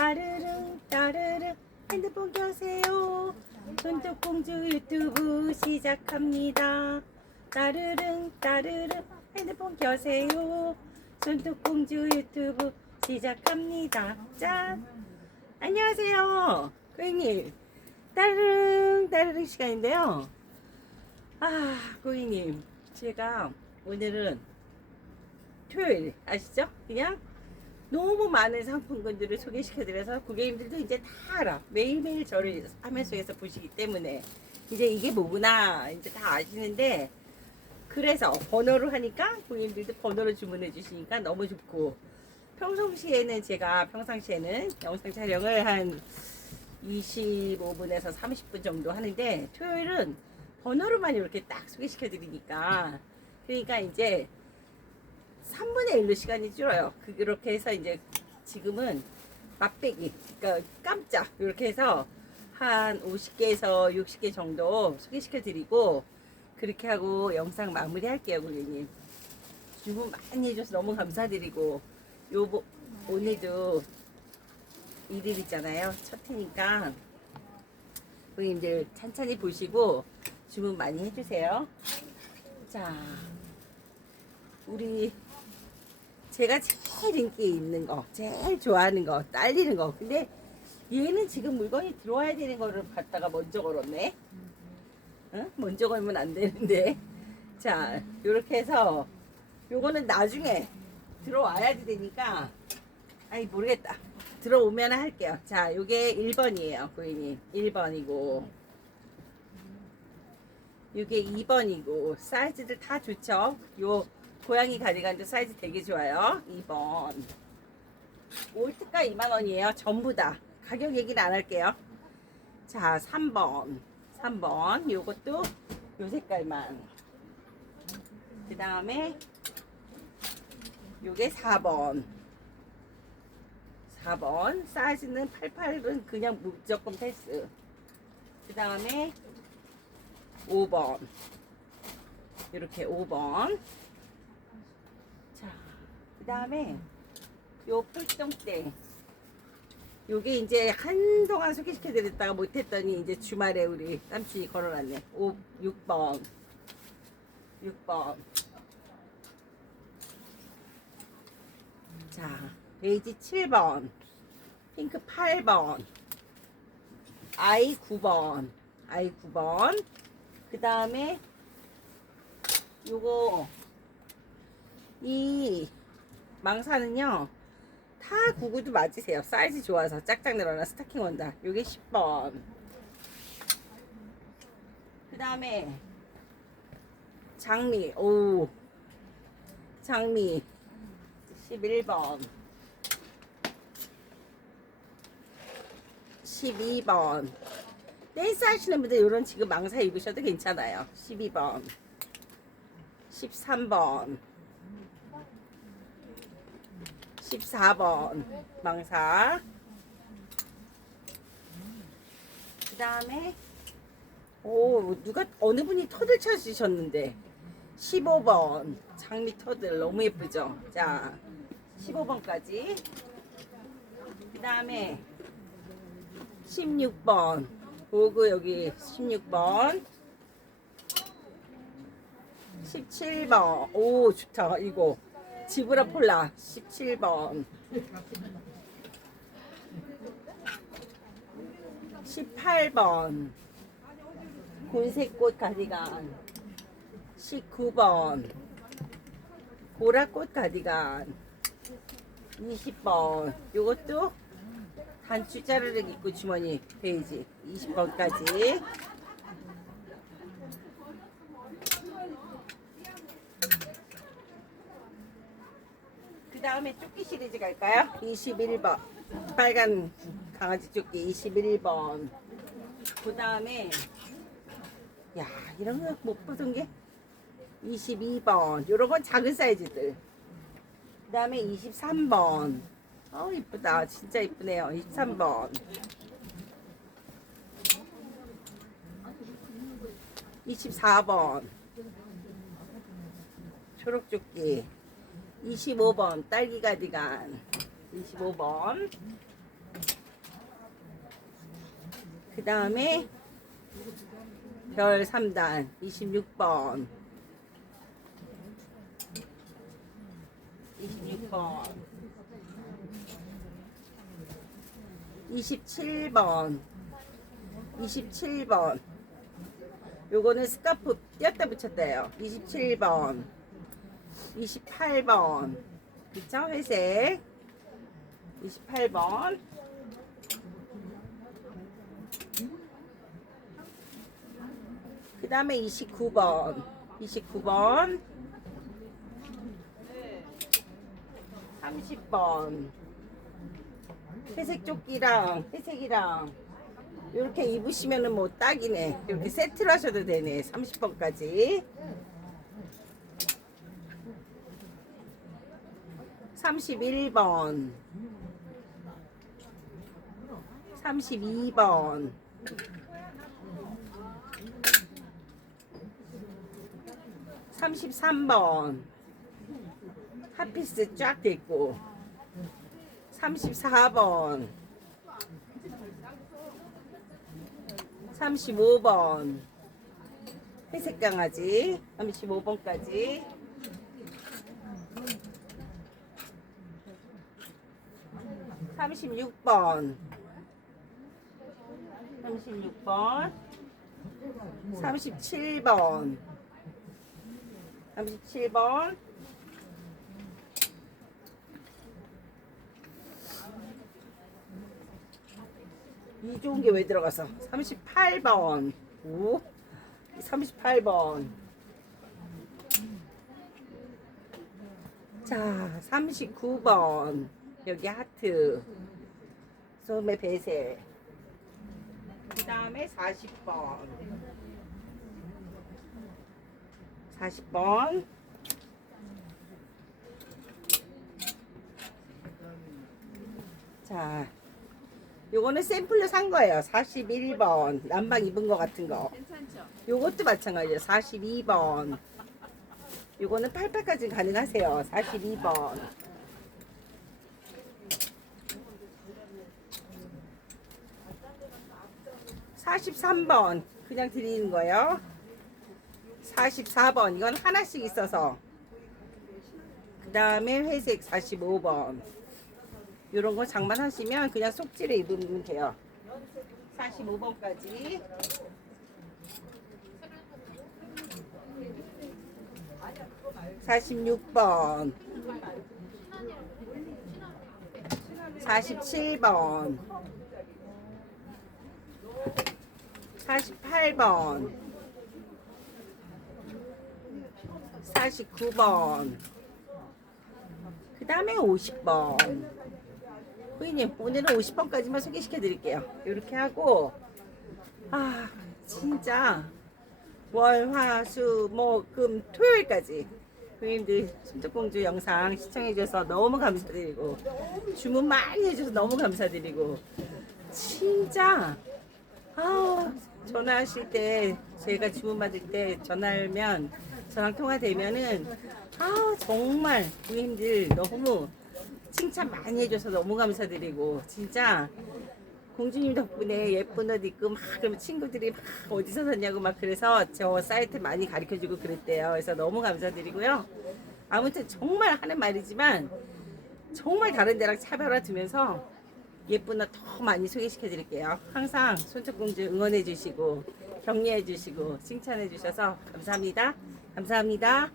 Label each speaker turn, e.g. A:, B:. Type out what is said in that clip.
A: 따르릉 따르릉. 핸드폰 켜세요. 손톱공주 유튜브 시작합니다. 따르릉 따르릉. 핸드폰 켜세요. 손톱공주 유튜브 시작합니다. 짠. 안녕하세요. 고객님 따르릉 따르릉 시간인데요. 아 고객님. 제가 오늘은 토요일 아시죠? 그냥 너무 많은 상품군들을 소개시켜드려서 고객님들도 이제 다 알아. 매일매일 저를 화면 속에서 보시기 때문에. 이제 이게 뭐구나 이제 다 아시는데 그래서 번호로 하니까 고객님들도 번호로 주문해 주시니까 너무 좋고. 평상시에는 제가 평상시에는 영상 촬영을 한 25분에서 30분 정도 하는데 토요일은 번호로만 이렇게 딱 소개시켜 드리니까. 그러니까 이제 3분의 1로 시간이 줄어요. 그렇게 해서 이제 지금은 맛배기, 그러니까 깜짝 이렇게 해서 한 50개에서 60개 정도 소개시켜 드리고 그렇게 하고 영상 마무리 할게요, 고객님. 주문 많이 해줘서 너무 감사드리고 요 뭐- 오늘도 일일 있잖아요. 첫 해니까 고객님들 천천히 보시고 주문 많이 해주세요. 자, 우리 제가 제일 인기 있는 거, 제일 좋아하는 거, 딸리는 거. 근데 얘는 지금 물건이 들어와야 되는 거를 갖다가 먼저 걸었네. 응? 먼저 걸면 안 되는데. 자, 요렇게 해서 요거는 나중에 들어와야 되니까 아이 모르겠다. 들어오면 할게요. 자, 요게 1번이에요, 고객님. 1번이고. 요게 2번이고 사이즈들 다 좋죠? 요 고양이 가디건도 사이즈 되게 좋아요. 2번. 올트가 2만원이에요. 전부 다. 가격 얘기는 안 할게요. 자, 3번. 3번. 요것도 요 색깔만. 그 다음에 요게 4번. 4번. 사이즈는 88은 그냥 무조건 패스. 그 다음에 5번. 이렇게 5번. 다음에 요 폴똥대. 요게 이제 한동안 소개시켜 드렸다가 못했더니 이제 주말에 우리 깜찍이 걸어놨네. 5, 6번. 6번. 자, 베이지 7번. 핑크 8번. 아이 9번. 아이 9번. 그 다음에 요거 이 망사는요 다 구구도 맞으세요. 사이즈 좋아서 짝짝 늘어나 스타킹 원다. 요게 10번. 그 다음에 장미. 오 장미. 11번. 12번. 댄스 하시는 분들 이런 지금 망사 입으셔도 괜찮아요. 12번. 13번 14번 망사. 그 다음에 오 누가 어느 분이 터들 찾으셨는데? 15번 장미 터들. 너무 예쁘죠? 자 15번까지. 그 다음에 16번. 보고 여기 16번. 17번. 오 좋다. 이거 지브라 폴라 17번. 18번. 곤색꽃 가디건. 19번. 보라꽃 가디건. 20번. 요것도 단추 자르륵 입고 주머니 베이지 20번까지 그 다음에 조끼 시리즈 갈까요? 21번. 빨간 강아지 조끼 21번. 그 다음에 야 이런 거 못 보던 게? 22번. 요런 건 작은 사이즈들. 그 다음에 23번. 어 이쁘다. 진짜 이쁘네요. 23번. 24번 25번 딸기 가디건 25번. 그 다음에 별 3단 26번. 26번. 27번. 27번. 요거는 스카프 띄었다 붙였다요. 27번 28번. 그쵸 회색? 28번. 그 다음에 29번. 29번. 30번. 회색 조끼랑 회색이랑 이렇게 입으시면은 뭐 딱이네. 이렇게 세트로 하셔도 되네 30번까지 31번. 32번. 33번. 핫피스 쫙 돼 있고. 34번. 35번. 회색 강아지. 35번까지 36번. 36번. 37번. 37번. 이 좋은 게 왜 들어갔어? 38번. 오. 38번. 자 39번 여기 하트. 소매 배색 그 다음에 40번. 40번. 자 요거는 샘플로 산 거예요. 41번. 남방 입은 거 같은 거. 요것도 마찬가지예요. 42번. 요거는 88까지 가능하세요. 42번 43번 그냥 드리는 거예요. 44번. 이건 하나씩 있어서. 그 다음에 회색 45번. 이런 거 장만하시면 그냥 속지를 입으면 돼요. 45번까지. 사십육 번. 사십칠 번 48번. 49번. 그 다음에 50번. 부인님 오늘은 50번까지만 소개시켜 드릴게요. 이렇게 하고 아 진짜 월화수목금 토요일까지 부인들 신tuk공주 영상 시청해 주셔서 너무 감사드리고 주문 많이 해줘서 너무 감사드리고 진짜 아 전화하실 때 제가 주문 받을 때 전화하면 저랑 통화되면은 아 정말 부인들 너무 칭찬 많이 해줘서 너무 감사드리고 진짜 공주님 덕분에 예쁜 옷 입고 막 그러면 친구들이 막 어디서 샀냐고 막 그래서 저 사이트 많이 가르쳐주고 그랬대요. 그래서 너무 감사드리고요. 아무튼 정말 하는 말이지만 정말 다른 데랑 차별화 두면서 예쁜 옷 더 많이 소개시켜 드릴게요. 항상 손톱공주 응원해 주시고 격려해 주시고 칭찬해 주셔서 감사합니다. 감사합니다.